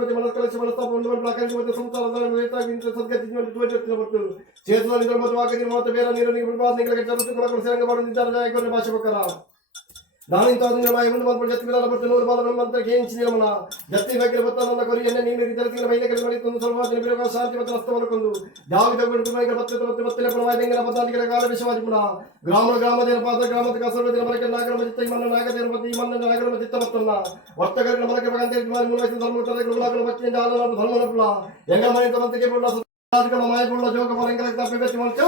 కలిసిపోతే మనస్తాపం ఉండవల్ల కలిసిపోతే సంసార సద్గతి చేతుల నిద్రమత వాకి నిర్మాత వేర నీరు నిలకి జరుగుతూ కూడా శ్రేయంగా పడుతుంది భాష పక్కన దాని ముందు మన జత్తి విధాల పట్టు నూరు బాల మంత్ర గేయించి నిలమన జత్తి దగ్గర బొత్తానన్న కొరి ఎన్న నీరు తెలిసిన వైద్య మళ్ళీ సర్వాధిని బిరగా శాంతి పత్ర హస్తమనుకుందు దావి దగ్గర భక్తుల ప్రమాదంగా పద్దానికి కాల విశ్వాదిపున గ్రామ పాత్ర గ్రామ కసర్వదిన మనకి నాగరమ చిత్త మన నాగదేవతి మన నాగరమ చిత్తమత్తున్న వర్తగరిన మనకి భగంతి మూల వయసు ధర్మోత్తర గురులాకుల వచ్చి జాలన ధర్మనపుల ఎంగమని తమంతకి పుల్ల సురాధిక మాయపుల్ల జోక పరంకల తప్పిపెట్టి మనకు